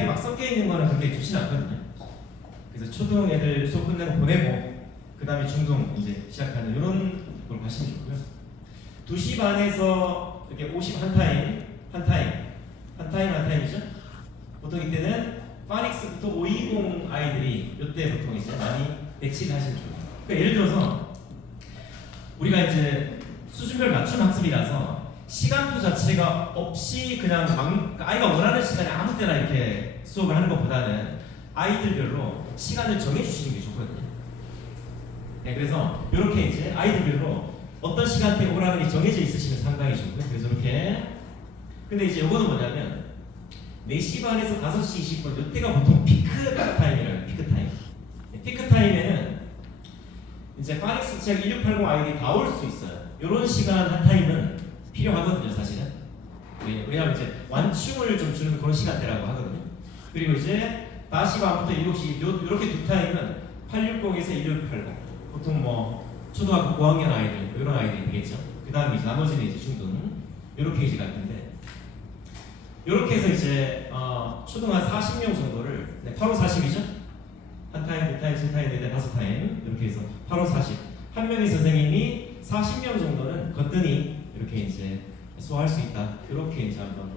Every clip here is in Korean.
타임에 막 섞여 있는 거는 그렇게 좋지는 않거든요. 그래서 초등 애들 수업 끝내고 보내고 그 다음에 중등 이제 시작하는 이런 걸 가시면 좋고요. 2시 반에서 이렇게 51타임, 한 타임이죠. 보통 이때는 파닉스부터 520 아이들이 이때 보통 이제 많이 배치를 하시면 좋아요. 그러니까 예를 들어서 우리가 이제 수준별 맞춤 학습이라서 시간표 자체가 없이 그냥 아이가 원하는 시간에 아무 때나 이렇게 수업을 하는 것보다는 아이들별로 시간을 정해주시는 게 좋거든요. 네, 그래서 이렇게 이제 아이들별로 어떤 시간대에 오라는 게 정해져 있으시면 상당히 좋고요. 그래서 이렇게 근데 이제 이거는 뭐냐면 4시 반에서 5시 20분 이때가 보통 피크 타임이라는 피크 타임. 피크 타임에는 이제 파닉스 책 1680 아이들이 다 올 수 있어요. 이런 시간 한 타임은 필요하거든요, 사실은. 왜냐하면 이제 완충을 좀 주는 그런 시간대라고 하거든요. 그리고 이제 4시 반부터 7시 이렇게 두 타임은 860에서 1680 보통 뭐 초등학교 고학년 아이들 이런 아이들이 되겠죠. 그 다음에 이제 나머지는 이제 중등 이렇게 이제 갈 텐데 이렇게 해서 이제 초등 한 40명 정도를 8호 40이죠. 한 타임, 두 타임, 세 타임, 네 타임, 다섯 타임 이렇게 해서 8호 40 한 명의 선생님이 40명 정도는 거뜬히 이렇게 이제 소화할 수 있다. 이렇게 이제 한번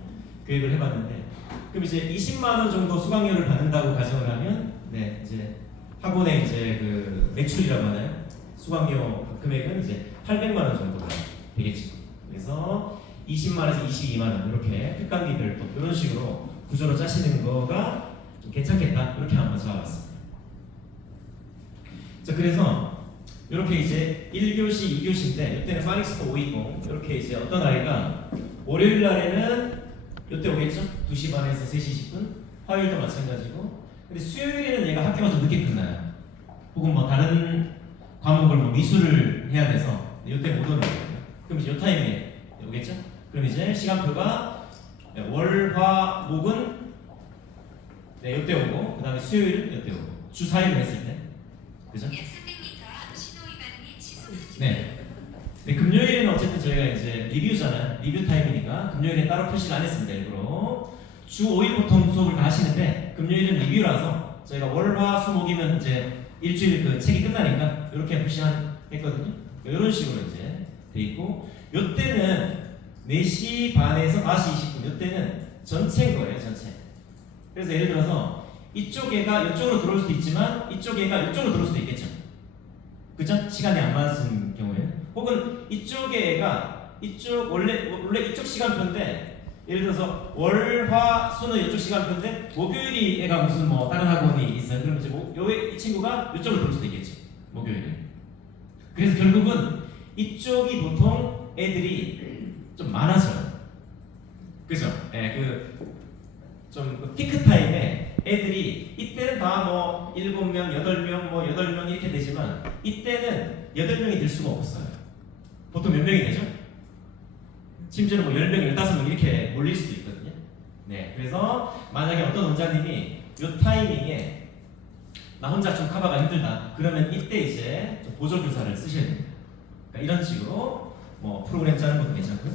계획을 해봤는데 그럼 이제 20만 원 정도 수강료를 받는다고 가정을 하면 네 이제 학원의 이제 그 매출이라고 하나요? 수강료 금액은 이제 800만 원 정도가 되겠죠. 그래서 20만에서 22만 원 이렇게 특강비 별도 이런 식으로 구조로 짜시는 거가 좀 괜찮겠다 이렇게 한번 잡아봤습니다. 자 그래서 이렇게 이제 1교시, 2교시인데 이때는 파닉스도 520 이렇게 이제 어떤 아이가 월요일 날에는 이때 오겠죠? 2시 반에서 3시 20분 화요일도 마찬가지고 근데 수요일에는 얘가 학교가 좀 늦게 끝나요. 혹은 뭐 다른 과목을 뭐 미술을 해야 돼서 이때 못 오는 거예요. 그럼 이제 이 타임에 오겠죠? 그럼 이제 시간표가 월, 화, 목은 네, 이때 오고 그 다음에 수요일 이때 오고 주 4일을 했을 때 그죠? 네. 네, 금요일에는 어쨌든 저희가 이제 리뷰잖아요. 리뷰 타임이니까 금요일에 따로 표시를 안 했습니다. 일부러 주 5일 보통 수업을 다 하시는데 금요일은 리뷰라서 저희가 월, 화, 수, 목이면 이제 일주일 그 책이 끝나니까 이렇게 표시했거든요. 이런 식으로 이제 돼 있고 이때는 4시 반에서 5시 20분 이때는 전체인 거예요. 전체. 그래서 예를 들어서 이쪽 애가 이쪽으로 들어올 수도 있지만 이쪽 애가 이쪽으로 들어올 수도 있겠죠. 그죠? 시간이 안 맞은 경우에는 혹은 이쪽의 애가 이쪽 원래 이쪽 시간표인데 예를 들어서 월, 화, 수는 이쪽 시간표인데 목요일이 애가 무슨 뭐 다른 학원이 있어요. 그럼 이제 이 친구가 이쪽으로 들어올 수도 있겠죠. 목요일에. 그래서 결국은 이쪽이 보통 애들이 좀 많아져요. 그죠? 네, 좀 피크 타임에 애들이 이때는 다 뭐 7명, 8명, 뭐 8명 이렇게 되지만 이때는 8명이 될 수가 없어요. 보통 몇 명이 되죠? 심지어는 뭐 10명, 15명 이렇게 몰릴 수도 있거든요. 네, 그래서 만약에 어떤 원장님이 이 타이밍에 나 혼자 좀 커버가 힘들다 그러면 이때 이제 좀 보조교사를 쓰셔야 됩니다. 그러니까 이런 식으로 뭐 프로그램 짜는 것도 괜찮고요.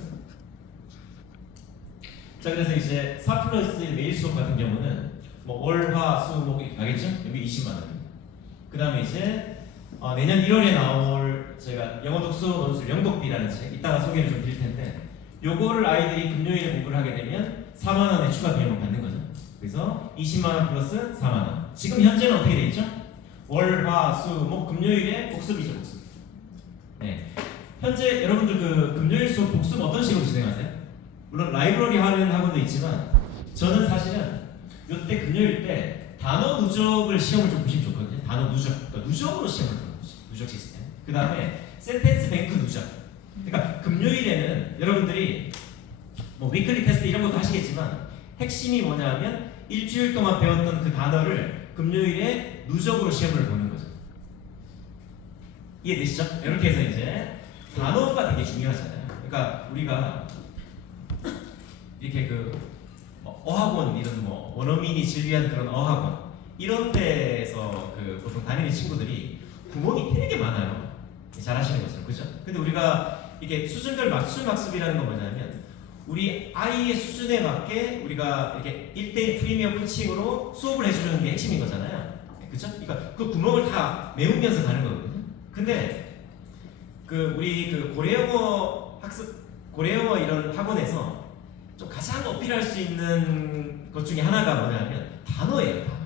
자 그래서 이제 4+1 매일 수업 같은 경우는 뭐 월, 화, 수, 목 이렇게 가겠죠? 여기 20만 원입니다. 그 다음에 이제 내년 1월에 나올 저희가 영어 독서 논술 영독비라는 책 이따가 소개를 좀 드릴 텐데 요거를 아이들이 금요일에 공부를 하게 되면 4만 원의 추가 비용을 받는 거죠. 그래서 20만 원 플러스 4만 원. 지금 현재는 어떻게 돼 있죠? 월, 화, 수, 목 금요일에 복습이죠, 복습. 네. 현재 여러분들 그 금요일 수업 복습 어떤 식으로 진행하세요? 물론 라이브러리 하는 학원도 있지만 저는 사실은 이때 금요일 때 단어 누적을 시험을 좀 보시면 좋거든요. 단어 누적, 그러니까 누적으로 시험을 보는 거죠. 누적 시스템. 그 다음에 센텐스 뱅크 누적. 그러니까 금요일에는 여러분들이 뭐 위클리 테스트 이런 것도 하시겠지만 핵심이 뭐냐면 일주일 동안 배웠던 그 단어를 금요일에 누적으로 시험을 보는 거죠. 이해되시죠? 이렇게 해서 이제 단어가 되게 중요하잖아요. 그러니까 우리가 이렇게 어학원 이런 뭐 원어민이 진리한 그런 어학원 이런 데에서 보통 다니는 친구들이 구멍이 되게 많아요. 잘하시는 것처럼 그죠? 근데 우리가 이게 수준별 맞춤 학습이라는 건 뭐냐면 우리 아이의 수준에 맞게 우리가 이렇게 1대1 프리미엄 코칭으로 수업을 해주는 게 핵심인 거잖아요. 그죠? 그러니까 그 구멍을 다 메우면서 가는 거거든요. 근데 우리 고래영어 이런 학원에서 좀 가장 어필할 수 있는 것 중에 하나가 뭐냐면 단어예요, 단어.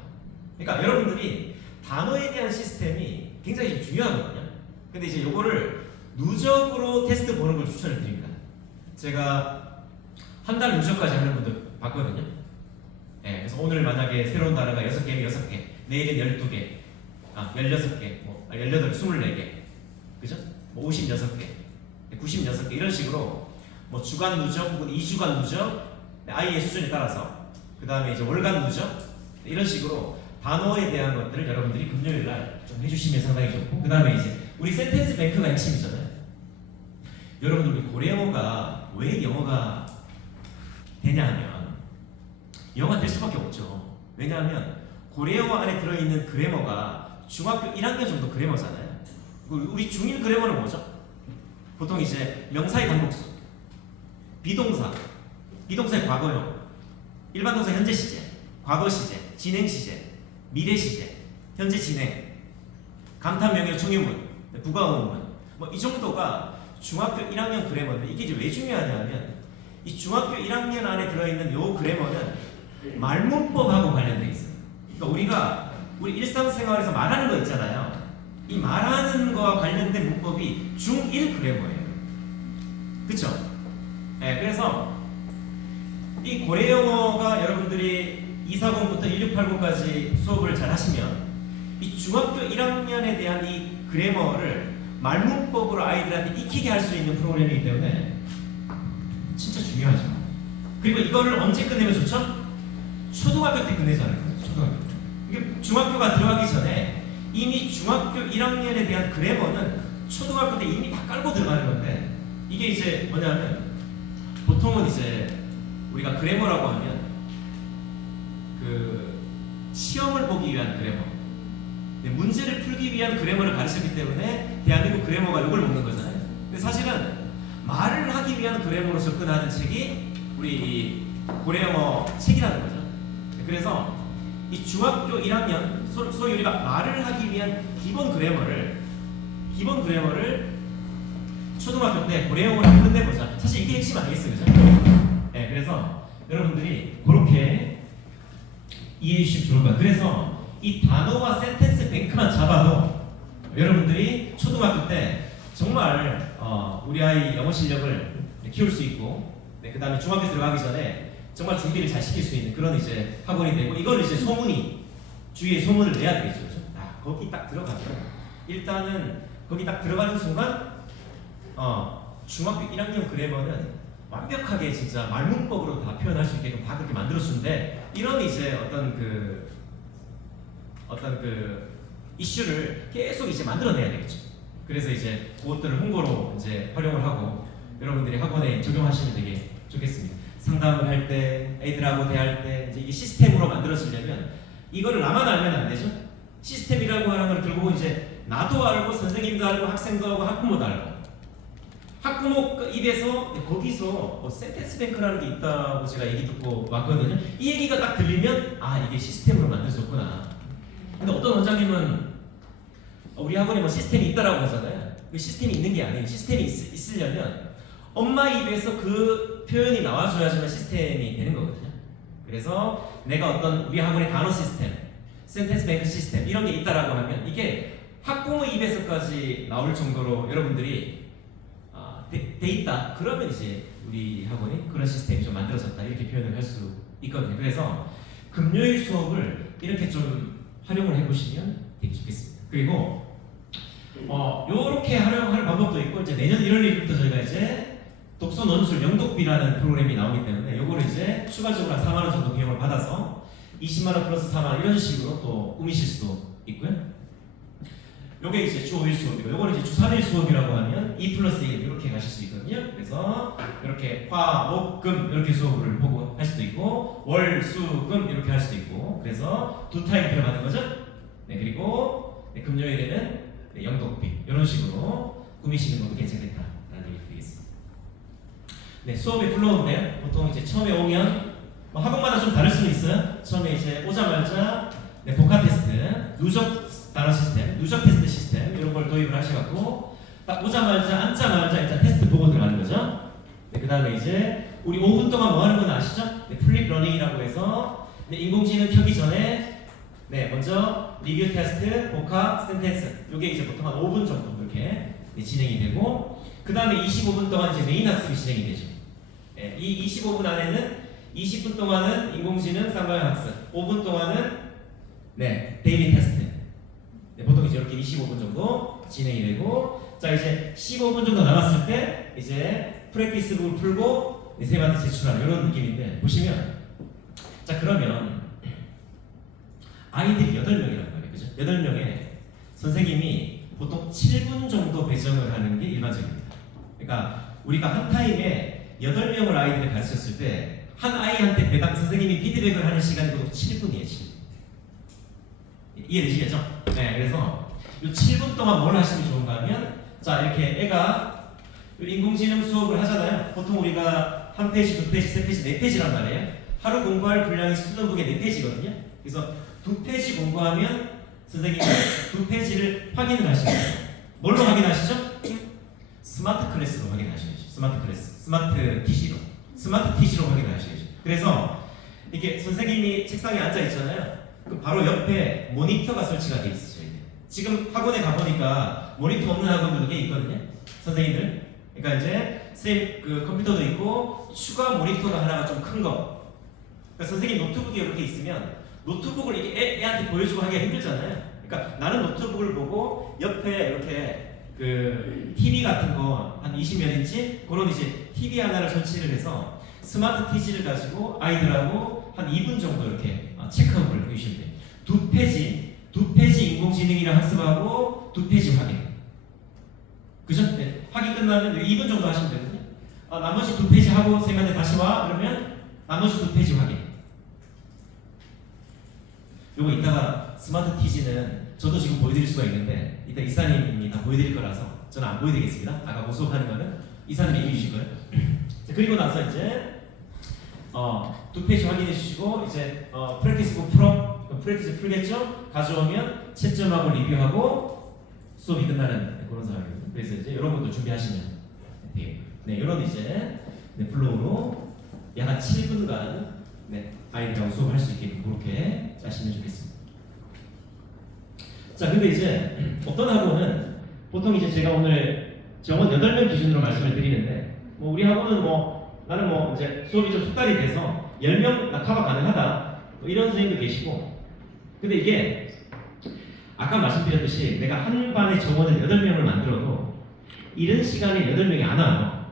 그러니까 여러분들이 단어에 대한 시스템이 굉장히 좀 중요하거든요. 근데 이제 요거를 누적으로 테스트 보는 걸 추천을 드립니다. 제가 한 달 누적까지 하는 분들 봤거든요. 네, 그래서 오늘 만약에 새로운 단어가 6개면 6개, 내일은 12개, 16개, 18, 24개, 그죠? 56개, 96개 이런 식으로 주간 누적 혹은 2주간 누적, 아이의 수준에 따라서 그 다음에 이제 월간 누적 이런 식으로 단어에 대한 것들을 여러분들이 금요일 날 좀 해주시면 상당히 좋고, 그 다음에 이제 우리 센텐스 뱅크가 핵심이잖아요. 여러분들 우리 고래영어가 왜 영어가 되냐 하면 영어가 될 수밖에 없죠. 왜냐하면 고래영어 안에 들어있는 그래머가 중학교 1학년 정도 그래머잖아요. 우리 중1 그래머는 뭐죠? 보통 이제 명사의 단복수, 비동사의 과거형, 일반 동사 현재 시제, 과거 시제, 진행 시제, 미래 시제, 현재 진행, 감탄 명령 청유문, 부가 의문문, 이 정도가 중학교 1학년 그래머인데 이게 이제 왜 중요하냐면 이 중학교 1학년 안에 들어있는 요 그래머는 말문법하고 관련돼 있어요. 그러니까 우리 일상생활에서 말하는 거 있잖아요. 이 말하는 거와 관련된 문법이 중1 그래머예요. 그쵸? 네, 그래서 이 고래영어가 여러분들이 240부터 1680까지 수업을 잘 하시면 이 중학교 1학년에 대한 이 그래머를 말문법으로 아이들한테 익히게 할 수 있는 프로그램이기 때문에 진짜 중요하죠. 그리고 이거를 언제 끝내면 좋죠? 초등학교 때 끝내잖아요. 초등학교 때. 이게 중학교가 들어가기 전에 이미 중학교 1학년에 대한 그래머는 초등학교 때 이미 다 깔고 들어가는 건데, 이게 이제 뭐냐면 보통은 이제 우리가 그래머라고 하면 그 시험을 보기 위한 그래머, 문제를 풀기 위한 그래머를 가르쳤기 때문에 대한민국 그래머가 욕을 먹는 거잖아요. 근데 사실은 말을 하기 위한 그래머로 접근하는 책이 우리 고래영어 책이라는 거죠. 그래서 이 중학교 1학년 소위 우리가 말을 하기 위한 기본 그래머를 초등학교 때 고래영어로 끝내보자. 사실 이게 핵심 아니겠어요, 그죠? 네, 그래서 여러분들이 그렇게 이해해 주시면 좋을 것 같아요. 그래서 이 단어와 센텐스 뱅크만 잡아도 여러분들이 초등학교 때 정말 우리 아이 영어 실력을 키울 수 있고, 그 다음에 중학교 들어가기 전에 정말 준비를 잘 시킬 수 있는 그런 이제 학원이 되고, 이걸 이제 주위에 소문을 내야 되겠죠. 그렇죠? 거기 딱 들어가면 일단은 거기 딱 들어가는 순간 중학교 1학년 그래머는 완벽하게 진짜 말문법으로 다 표현할 수 있게끔 다 그렇게 만들어주는데, 이런 이제 어떤 그 이슈를 계속 이제 만들어내야 되겠죠. 그래서 이제 그것들을 홍보로 이제 활용을 하고 여러분들이 학원에 적용하시면 되게 좋겠습니다. 상담을 할 때, 애들하고 대할 때 이제 이게 시스템으로 만들어지려면 이거를 나만 알면 안 되죠. 시스템이라고 하는 걸 들고 이제 나도 알고 선생님도 알고 학생도 알고 학부모도 알고, 학부모 입에서 거기서 센텐스 뱅크라는 게 있다고 제가 얘기 듣고 왔거든요. 이 얘기가 딱 들리면 이게 시스템으로 만들어졌구나. 근데 어떤 원장님은 우리 학원에 시스템이 있다라고 하잖아요. 그 시스템이 있는 게 아니에요. 시스템이 있으려면 엄마 입에서 그 표현이 나와줘야지만 시스템이 되는 거거든요. 그래서 내가 어떤 우리 학원의 단어 시스템, 센텐스 뱅크 시스템 이런 게 있다라고 하면 이게 학부모 입에서까지 나올 정도로 여러분들이 돼 있다. 그러면 이제 우리 학원이 그런 시스템이 좀 만들어졌다 이렇게 표현을 할 수 있거든요. 그래서 금요일 수업을 이렇게 좀 활용을 해보시면 되게 좋겠습니다. 그리고 요렇게 활용할 방법도 있고, 이제 내년 1월 1일부터 저희가 이제 독서 논술 영독비라는 프로그램이 나오기 때문에 요거를 이제 추가적으로 한 4만 원 정도 비용을 받아서 20만 원 플러스 4만 원 이런 식으로 또 꾸미실 수도 있고요. 요게 이제 주 5일 수업이고, 요거는 이제 주 3일 수업이라고 하면 2 플러스 1 이렇게 가실 수 있거든요. 그래서 이렇게 화, 목, 금 이렇게 수업을 보고 할 수도 있고, 월, 수, 금 이렇게 할 수도 있고, 그래서 두 타임 들어가는 거죠. 네, 그리고 금요일에는 영독비 이런 식으로 꾸미시는 것도 괜찮겠다라는 얘기 드리겠습니다. 네, 수업이 불러오는데요. 보통 이제 처음에 오면 뭐 학원마다 좀 다를 수는 있어요. 처음에 이제 오자마자 네, 복합 테스트, 누적 단어 시스템, 누적 테스트 시스템 이런 걸 도입을 하셔갖고 딱 오자마자 앉자마자 일단 테스트 보고 들어가는 거죠. 네, 그 다음에 이제 우리 5분 동안 뭐 하는 건 아시죠? 네, 플립 러닝이라고 해서 네, 인공지능 켜기 전에 네, 먼저 리뷰 테스트, 복합, 센텐스 이게 이제 보통 한 5분 정도 이렇게 네, 진행이 되고 그 다음에 25분 동안 이제 메인 학습이 진행이 되죠. 네, 이 25분 안에는 20분 동안은 인공지능 쌍방향 학습, 5분 동안은 네, 데일리 테스트. 네, 보통 이제 이렇게 25분 정도 진행이 되고 자 이제 15분 정도 남았을 때 이제 프랙티스북을 풀고 네, 쌤한테 제출하는 이런 느낌인데 보시면 자 그러면 아이들이 8명이란 말이에요. 그죠? 8명에 선생님이 보통 7분 정도 배정을 하는 게 일반적입니다. 그러니까 우리가 한 타임에 8명을 아이들을 가르쳤을 때 한 아이한테 배당 선생님이 피드백을 하는 시간이 보통 7분이에요. 7분. 이해되시겠죠? 네, 그래서 이 7분 동안 뭘 하시면 좋은가 하면 자 이렇게 애가 인공지능 수업을 하잖아요. 보통 우리가 한 페이지, 두 페이지, 세 페이지, 네 페이지란 말이에요. 하루 공부할 분량이 스튜던북에 네 페이지거든요. 그래서 두 페이지 공부하면 선생님이 두 페이지를 확인을 하시는 거예요. 뭘로 확인하시죠? 스마트 클래스로 확인하셔야죠. 스마트 클래스, 스마트 TC로, 스마트 TC로 확인하셔야죠. 그래서 이렇게 선생님이 책상에 앉아 있잖아요. 그 바로 옆에 모니터가 설치가 돼 있으셔야 돼요. 지금 학원에 가보니까 모니터 없는 학원들도 꽤 있거든요. 선생님들. 그러니까 이제 쌤 그 컴퓨터도 있고 추가 모니터가 하나가 좀 큰 거. 그러니까 선생님 노트북이 이렇게 있으면 노트북을 이렇게 애한테 보여주고 하기가 힘들잖아요. 그러니까 나는 노트북을 보고 옆에 이렇게 그 TV 같은 거 한 20몇 인치 그런 이제 TV 하나를 설치를 해서 스마트 TV를 가지고 아이들하고 한 2분 정도 이렇게 체크업을 해주시면 돼요. 두 페이지 인공지능이랑 학습하고 두 페이지 확인. 그죠? 네. 확인 끝나면 2분 정도 하시면 되거든요. 나머지 두 페이지 하고 쌤한테 다시 와 그러면 나머지 두 페이지 확인. 요거 이따가 스마트 TV는 저도 지금 보여드릴 수가 있는데 이따 이사님이 다 보여드릴 거라서 저는 안 보여드리겠습니다. 아까 모습하는 거는 이사님이 해주실 거예요. 자, 그리고 나서 이제 두 페이지 확인해 주시고 이제 프랙티스북 풀어 프랙티스 풀겠죠? 가져오면 채점하고 리뷰하고 수업이 끝나는 그런 상황이거든요. 그래서 이제 이런 것도 준비하시면 돼요. 네, 이런 이제 네, 플로우로 약 한 7분간 네, 아이들하고 수업할 수 있게 그렇게 짜시면 좋겠습니다. 자, 근데 이제 어떤 학원은 보통 이제 제가 오늘 정원 8명 기준으로 말씀을 드리는데 뭐 우리 학원은 뭐 나는 뭐 이제 수업이 좀 숙달이 돼서 10명 낙하가 가능하다 뭐 이런 선생님도 계시고 근데 이게 아까 말씀드렸듯이 내가 한 반의 정원을 8명을 만들어도 이런 시간에 8명이 안 와요.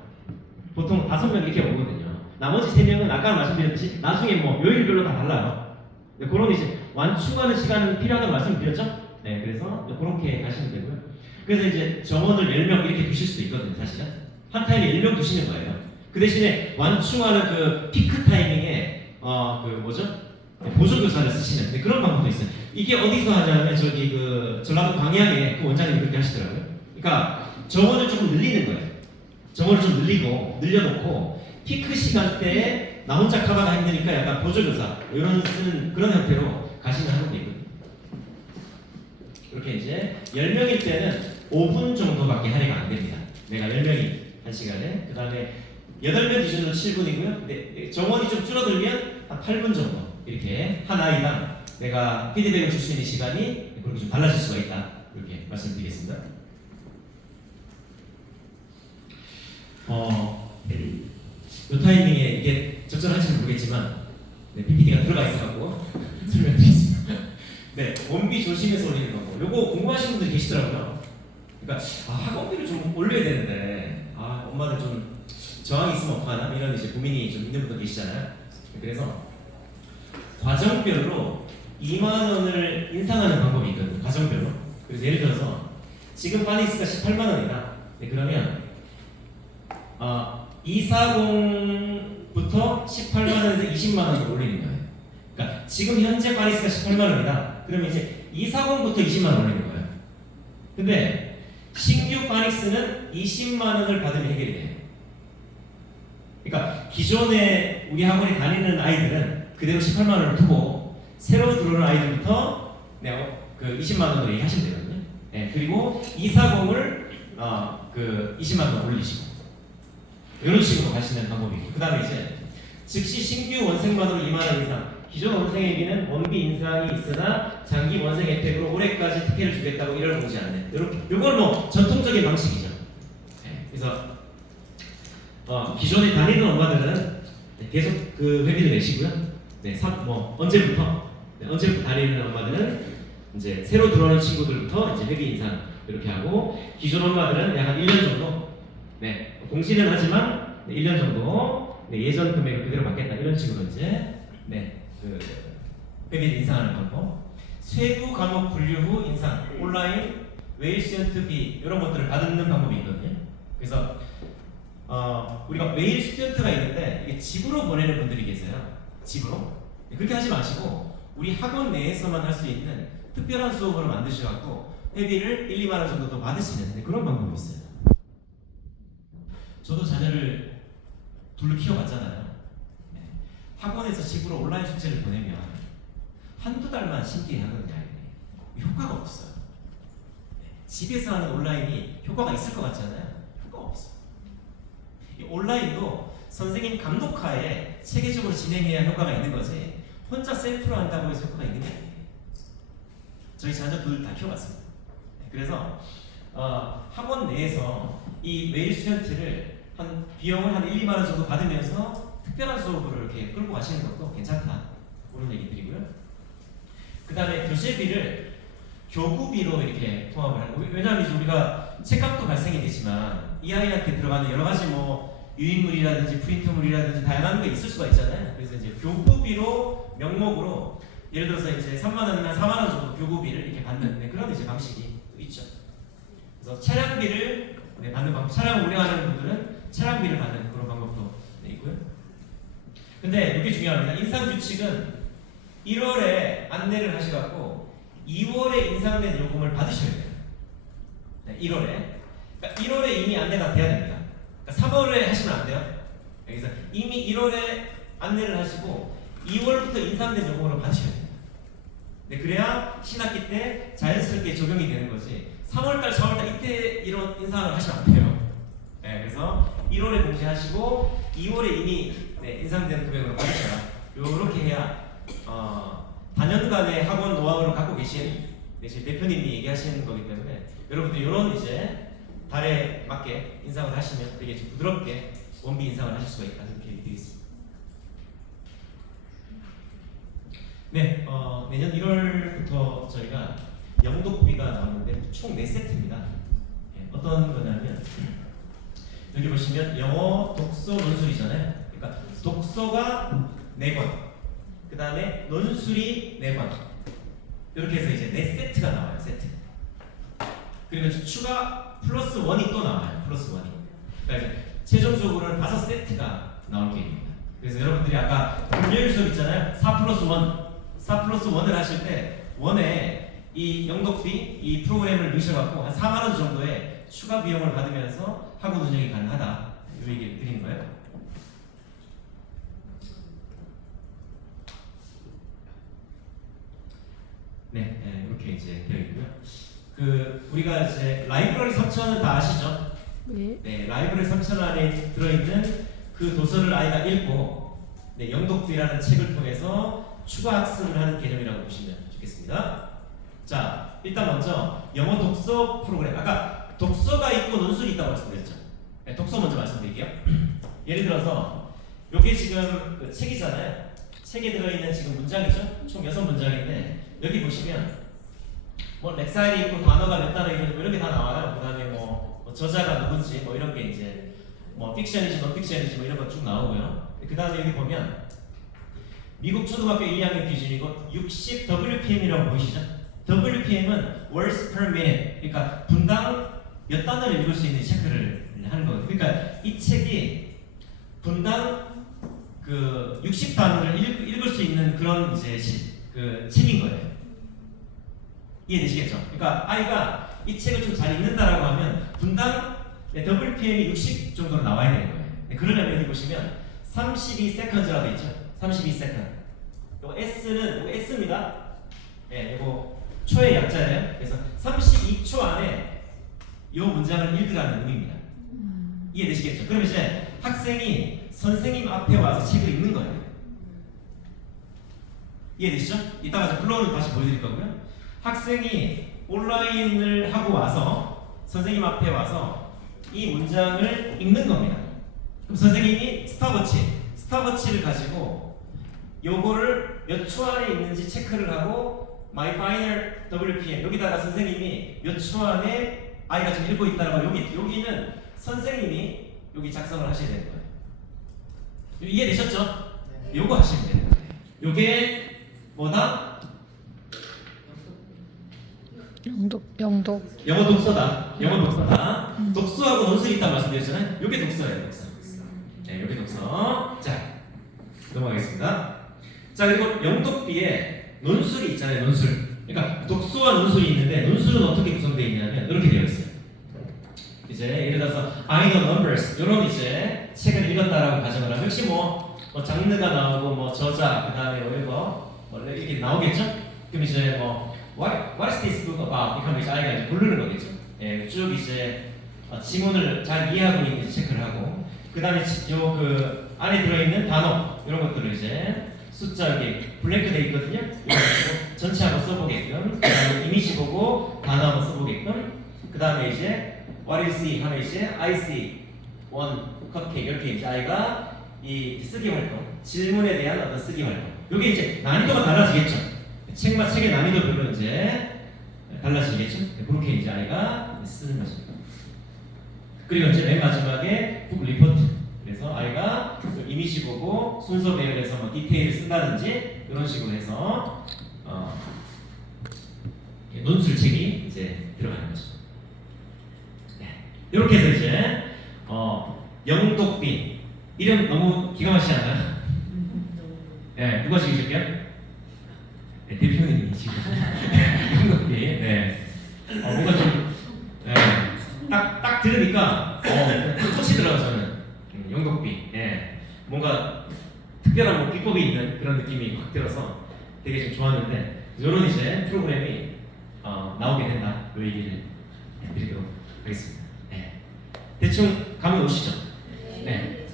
보통 5명 이렇게 오거든요. 나머지 3명은 아까 말씀드렸듯이 나중에 뭐 요일별로 다 달라요. 네, 그런 이제 완충하는 시간은 필요하다고 말씀드렸죠? 네, 그래서 그렇게 하시면 되고요. 그래서 이제 정원을 10명 이렇게 두실 수도 있거든요, 사실은. 한 타임에 10명 두시는 거예요. 그 대신에 완충하는 그 피크 타이밍에 그 뭐죠? 보조교사를 쓰시는 네, 그런 방법도 있어요. 이게 어디서 하냐면 저기 그 전라도 광양에 그 원장님이 그렇게 하시더라고요. 그러니까 정원을 조금 늘리는 거예요. 정원을 좀 늘려놓고 피크 시간대에 나 혼자 커버가 힘드니까 약간 보조교사 이런 쓰는 그런 형태로 가시는 학원도 있거든요. 이렇게 이제 10명일 때는 5분 정도밖에 할애가 안 됩니다. 내가 10명이 한 시간에 그 다음에 8명 기준으로 7분이고요. 네, 정원이 좀 줄어들면 한 8분 정도 이렇게 한 아이당 내가 피드백을 줄 수 있는 시간이 그렇게 좀 달라질 수가 있다. 이렇게 말씀드리겠습니다. 이 타이밍에 이게 적절한지는 모르겠지만 네, PPT가 들어가 있어갖고 설명드리겠습니다. 네, 원비 조심해서 올리는 거고 요거 궁금하신 분들 계시더라고요. 그러니까 학원비를 좀 올려야 되는데 엄마들 좀 저항이 있으면 어떡하나 이런 이제 고민이 좀 있는 분들 계시잖아요. 그래서 과정별로 2만 원을 인상하는 방법이 있거든요. 과정별로. 그래서 예를 들어서 지금 파닉스가 18만 원이다. 네, 그러면 240부터 18만 원에서 20만 원으로 올리는 거예요. 그러니까 지금 현재 파닉스가 18만 원이다. 그러면 이제 240부터 20만 원 올리는 거예요. 근데 신규 파닉스는 20만 원을 받으면 해결이 돼요. 그러니까 기존에 우리 학원에 다니는 아이들은 그대로 18만 원을 두고 새로 들어오는 아이들부터 그 20만 원으로 얘기하시면 되거든요. 네, 그리고 240을 그 20만 원 올리시고 이런 식으로 가시는 방법이고, 그 다음에 이제 즉시 신규 원생만으로 2만 원 이상, 기존 원생에게는 원비 인상이 있으나 장기 원생 혜택으로 올해까지 특혜를 주겠다고 이를 보지 않는, 이건 뭐 전통적인 방식이죠. 네, 그래서 기존에 다니던 엄마들은 계속 그 회비를 내시고요. 네, 언제부터 다니는 엄마들은 이제 새로 들어오는 친구들부터 이제 회비 인상 이렇게 하고, 기존 엄마들은 약 한 1년 정도, 네, 공시는 하지만 1년 정도 예전 금액을 그대로 받겠다 이런 식으로 이제 그 회비를 인상하는 방법. 세부 과목 분류 후 인상, 온라인 웨일 스튜던트비 이런 것들을 받는 방법이 있거든요. 그래서 우리가 웨일 스튜던트가 있는데 이게 집으로 보내는 분들이 계세요. 집으로. 그렇게 하지 마시고 우리 학원 내에서만 할 수 있는 특별한 수업으로 만드셔갖고 회비를 1, 2만 원 정도 더 받으시는 그런 방법이 있어요. 저도 자녀를 둘로 키워봤잖아요. 학원에서 집으로 온라인 숙제를 보내면 한두 달만 신기해 하거든요. 효과가 없어요. 집에서 하는 온라인이 효과가 있을 것 같잖아요. 효과가 없어요. 이 온라인도 선생님 감독하에 체계적으로 진행해야 효과가 있는 거지, 혼자 셀프로 한다고 해서 효과가 있는 게 아니에요. 저희 자녀 둘 다 키워봤습니다. 그래서 학원 내에서 이 웨일 스튜던트를 비용을 한 1, 2만 원 정도 받으면서 특별한 수업으로 이렇게 끌고 가시는 것도 괜찮다, 그런 얘기 드리고요. 그 다음에 교재비를 교구비로 이렇게 통합을 하고, 왜냐하면 이제 우리가 책값도 발생이 되지만 이 아이한테 들어가는 여러 가지 뭐 유인물이라든지 프린트물이라든지 다양한 게 있을 수가 있잖아요. 그래서 이제 교구비로 명목으로 예를 들어서 이제 3만 원이나 4만 원 정도 교구비를 이렇게 받는 그런 이제 방식이 있죠. 그래서 차량비를 받는 방법, 차량 운행하는 분들은 차량비를 받는 그런 방법도 있고요. 근데 이게 중요합니다. 인상 규칙은 1월에 안내를 하셔갖고 2월에 인상된 요금을 받으셔야 돼요. 1월에. 그러니까 1월에 이미 안내가 돼야 됩니다. 그러니까 3월에 하시면 안 돼요. 그래서 이미 1월에 안내를 하시고 2월부터 인상된 요금을 받으셔야 됩니다. 그래야 신학기 때 자연스럽게 적용이 되는 거지, 3월달, 4월달 이때 이런 인상을 하시면 안 돼요. 그래서 1월에 공지하시고 2월에 이미 인상된 금액으로 받으셔라. 이렇게 해야 단연간의 학원 노하우를 갖고 계신 대표님이 얘기하시는 거기 때문에 여러분들 이런 이제 달에 맞게 인상을 하시면 되게 좀 부드럽게 원비 인상을 하실 수가 있다, 이렇게 얘기드리겠습니다. 네, 내년 1월부터 저희가 영독비가 나왔는데 총 4세트입니다. 어떤 거냐면 여기 보시면 영어 독서 논술이잖아요. 그러니까 독서가 4권, 그 다음에 논술이 4권, 이렇게 해서 이제 4세트가 나와요. 세트. 그리고 추가 플러스 1이 또 나와요. 플러스 1이. 그러니까 이제 최종적으로는 5세트가 나올 계획입니다. 그래서 여러분들이 아까 금요일 수업 있잖아요. 4 플러스 1을 하실 때 1에 이 영독비, 이 프로그램을 넣으셔갖고 한 4만 원 정도의 추가 비용을 받으면서 학원 운영이 가능하다, 이 얘기를 드리는 거예요. 네, 이렇게 이제 되어 있고요. 우리가 이제 라이브러리 3,000은 다 아시죠? 네, 라이브러리 3,000 안에 들어있는 그 도서를 아이가 읽고 영독비라는 책을 통해서 추가 학습을 하는 개념이라고 보시면 좋겠습니다. 자, 일단 먼저 영어 독서 프로그램, 아까 독서가 있고 논술이 있다고 말씀드렸죠. 독서 먼저 말씀드릴게요. 예를 들어서 이게 지금 그 책이잖아요. 책에 들어있는 지금 문장이죠. 총 6문장인데 여기 보시면 뭐 렉사일이 있고 단어가 몇 단어 있고 이런 게 다 나와요. 그 다음에 뭐 저자가 누군지 뭐 이런 게 이제 뭐 픽션이지 논픽션이지 뭐 이런 거 쭉 나오고요. 그 다음에 여기 보면 미국 초등학교 1학년 기준이고 60 WPM이라고 보이시죠? WPM은 words per minute, 그러니까 분당 몇 단어를 읽을 수 있는 체크를 하는 거예요. 그러니까 이 책이 분당 그 60단어를 읽을 수 있는 그런 이제 그 책인 거예요. 이해되시겠죠? 그러니까 아이가 이 책을 좀 잘 읽는다라고 하면 분당 WPM이 60 정도로 나와야 되는 거예요. 네, 그러려면 여기 보시면 32세컨즈라고 돼 있죠. 32세컨. 요 S는 요 S입니다. 네, 이거 초의 약자예요. 그래서 32초 안에 요 문장을 읽으라는 의미입니다. 이해되시겠죠? 그럼 이제 학생이 선생님 앞에 와서 책을 읽는 거예요. 이해되시죠? 이따가 제가 플로우를 다시 보여드릴 거고요. 학생이 온라인을 하고 와서 선생님 앞에 와서 이 문장을 읽는 겁니다. 그럼 선생님이 스탑워치를 가지고 요거를 몇 초 안에 있는지 체크를 하고 my final WPM 여기다가 선생님이 몇 초 안에 아이가 지금 읽고 있다라고 여기는 선생님이 여기 작성을 하셔야 되는 거예요. 이해되셨죠? 네. 요거 하시면 돼요. 요게 뭐다? 영독. 영어 독서다. 영어 독서다. 독서하고 논술이 있다고 말씀드렸잖아요. 요게 독서예요. 독서. 네, 요게 독서. 자, 넘어가겠습니다. 자, 그리고 영독비에 논술이 있잖아요. 논술. 그러니까 독서와 논술이 있는데 논술은 어떻게 구성되어 있냐면 이렇게 되어 있어요. 이제 예를 들어서 I know numbers 이런 이제 책을 읽었다라고 가정을 하면 역시 뭐 장르가 나오고 뭐 저자 그다음에 웨버 원래 이렇게 나오겠죠? 그럼 이제 뭐 What is this book about? 이렇게 하면 이제 아이가 이제 부르는 거겠죠. 예, 쭉 이제 지문을 잘 이해하고 있는지 체크를 하고 그 다음에 요 그 안에 들어있는 단어 이런 것들을 이제 숫자 여기 블랭크 돼 있거든요. 이거 가지고 전체 한번 써보게끔 그 다음에 이미지 보고 단어 한번 써보게끔 그 다음에 이제 What do you see? 하면 이제 I see one cupcake 이렇게 이제 아이가 이 쓰기 활동 질문에 대한 어떤 쓰기 활동 이게 이제 난이도가 달라지겠죠. 책의 난이도별로 이제 달라지겠죠. 그렇게 이제 아이가 쓰는 거죠. 그리고 이제 맨 마지막에 북 리포트. 그래서 아이가 그 이미지 보고 순서 배열해서 뭐 디테일을 쓴다든지 이런 식으로 해서 논술책이 이제 들어가는 거죠. 네. 이렇게 해서 이제 영독비 이름 너무 기가 막히지 않나요? 네, 누가 지으실게요? 네, 대표님이 지금 영독비. 네. 뭔가 좀 딱 들으니까 촉이 들어요 저는. 영독비. 예. 뭔가 특별한 뭐 비법이 있는 그런 느낌이 확 들어서 되게 좀 좋았는데 이런 이제 프로그램이 나오게 된다. 이 얘기를 드리도록 하겠습니다. 네. 대충 감이 오시죠? 네.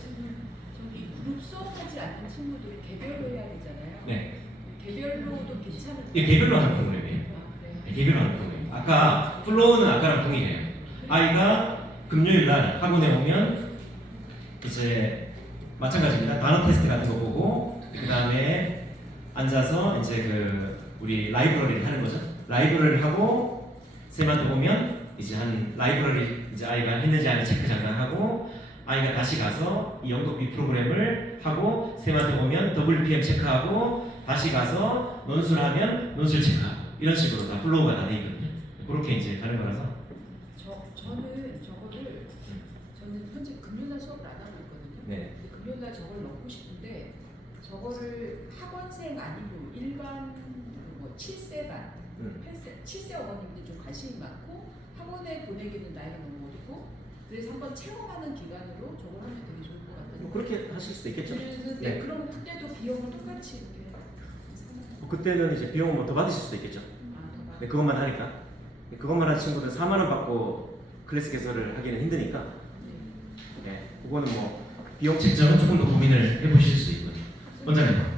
저기 그룹 수업하지 않는 친구들이 개별로 해야 되잖아요. 네. 개별로도 괜찮은데. 이게 개별로 하는 프로그램이에요. 아, 그래요? 네, 개별로 하는 프로그램. 아까 플로우는 아까랑 동일해요. 아이가 금요일 날 학원에 오면 이제 마찬가지입니다. 단어 테스트 같은 거 보고 그 다음에 앉아서 이제 그 우리 라이브러리를 하는 거죠. 라이브러리를 하고 쌤한테 오면 이제 한 라이브러리 이제 아이가 했는지 안 했는지 체크 잠깐 하고 아이가 다시 가서 이 영독비 프로그램을 하고 쌤한테 오면 WPM 체크하고 다시 가서 논술하면 논술 체크하고 이런 식으로 다 플로우가 다 돼 있거든요. 그렇게 이제 가는 거라서. 저는 현재 금요일날 수업을 안 하고 있거든요. 네. 근데 금요일날 저걸 넣고 싶은데 저거를 학원생 아니고 일반 뭐 7세반, 8세, 7세 어머님들 좀 관심이 많고 학원에 보내기는 나이가 너무 어리고 그래서 한번 체험하는 기간으로 저걸 하면 되게 좋을 것 같아요. 뭐 그렇게 하실 수도 있겠죠. 네. 그럼 그때도 비용은 똑같이 이렇게 그때는 이제 비용은 뭐 더 받으실 수도 있겠죠. 네, 그것만 하니까. 그것만 하는 친구들은 4만 원 받고 클래스 개설을 하기는 힘드니까. 네, 그거는 뭐 비용 책정은 조금 더 고민을 해보실 수 있고요. 원장님.